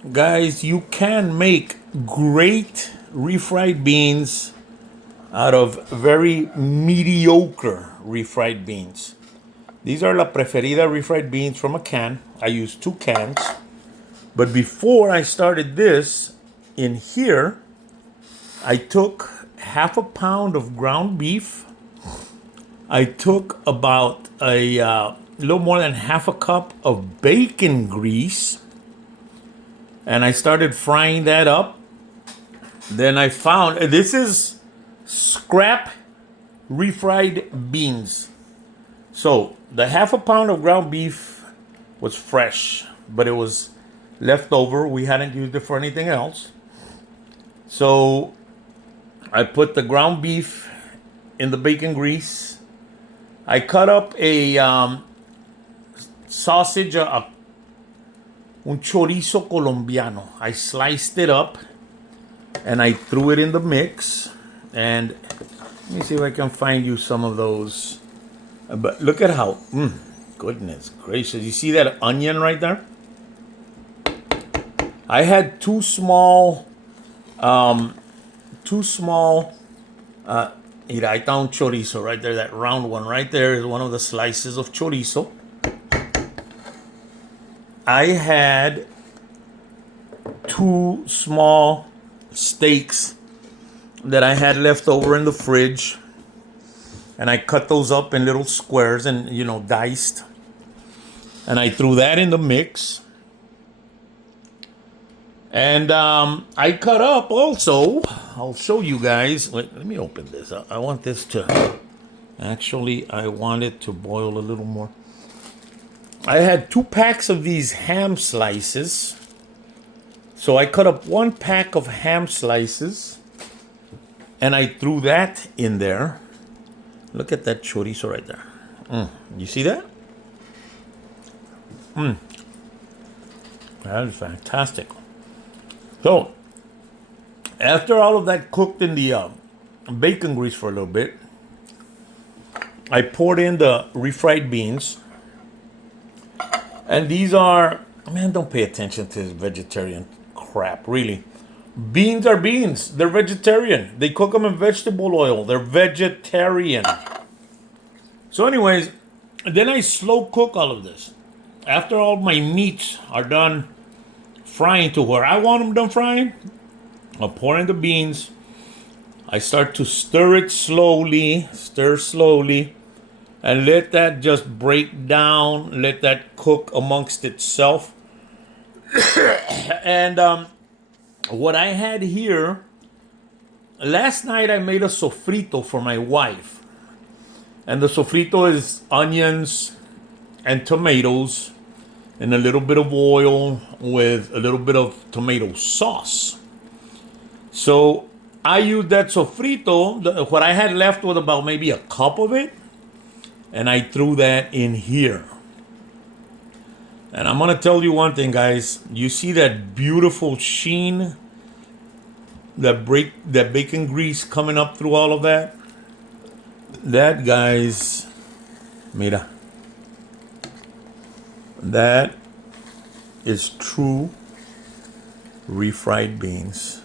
Guys, you can make great refried beans out of very mediocre refried beans. These are La Preferida refried beans from a can. I use 2 cans. But before I started this, in here, I took half a pound of ground beef. I took about a little more than half a cup of bacon grease. And I started frying that up. Then I found this is scrap refried beans. So the half a pound of ground beef was fresh, but it was left over. We hadn't used it for anything else. So I put the ground beef in the bacon grease. I cut up a sausage, un chorizo colombiano. I sliced it up and I threw it in the mix. And let me see if I can find you some of those. But look at how, goodness gracious. You see that onion right there? I had two small, ahí está un chorizo right there. That round one right there is one of the slices of chorizo. I had 2 small steaks that I had left over in the fridge. And I cut those up in little squares and, diced. And I threw that in the mix. And I cut up also, I'll show you guys. Wait, let me open this. I want this to, actually, I want it to boil a little more. I had 2 packs of these ham slices. So I cut up 1 pack of ham slices. And I threw that in there. Look at that chorizo right there. You see that? That is fantastic. So, after all of that cooked in the bacon grease for a little bit, I poured in the refried beans. And these are, man, don't pay attention to this vegetarian crap, really. Beans are beans. They're vegetarian. They cook them in vegetable oil. They're vegetarian. So anyways, then I slow cook all of this. After all my meats are done frying to where I want them done frying, I'll pour in the beans. I start to stir it slowly, and let that just break down. Let that cook amongst itself. And what I had here, last night I made a sofrito for my wife. And the sofrito is onions and tomatoes and a little bit of oil with a little bit of tomato sauce. So I used that sofrito, what I had left was about maybe a cup of it. And I threw that in here. And I'm going to tell you one thing, guys. You see that beautiful sheen, that bacon grease coming up through all of that? That, guys, mira. That is true refried beans.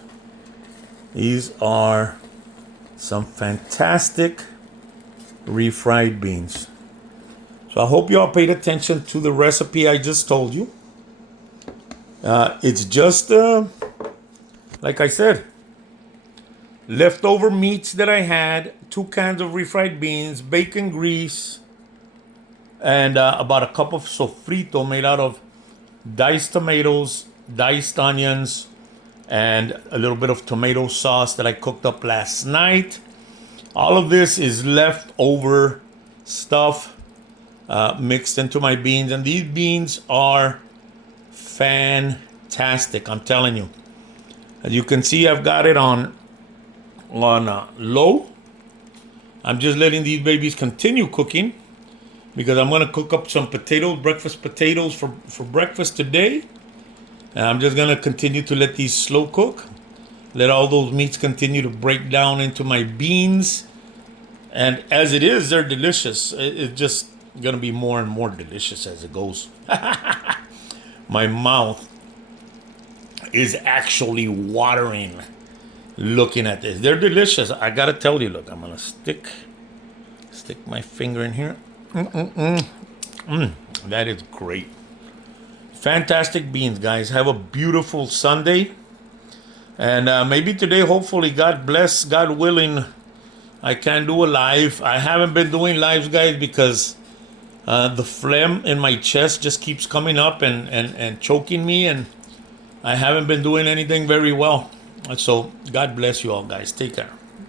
These are some fantastic refried beans. So I hope y'all paid attention to the recipe I just told you. It's just, like I said, leftover meats that I had, 2 cans of refried beans, bacon grease, and about a cup of sofrito made out of diced tomatoes, diced onions, and a little bit of tomato sauce that I cooked up last night. All of this is leftover stuff mixed into my beans, and these beans are fantastic. I'm telling you. As you can see, I've got it on low. I'm just letting these babies continue cooking because I'm going to cook up some potatoes, breakfast potatoes for breakfast today. And I'm just going to continue to let these slow cook. Let all those meats continue to break down into my beans. And as it is, they're delicious. It's just going to be more and more delicious as it goes. My mouth is actually watering looking at this. They're delicious. I gotta tell you, look, I'm gonna stick my finger in here. That is great. Fantastic beans, guys. Have a beautiful Sunday. And maybe today, hopefully, God bless, God willing, I can do a live. I haven't been doing lives, guys, because the phlegm in my chest just keeps coming up and choking me, and I haven't been doing anything very well. So God bless you all, guys. Take care.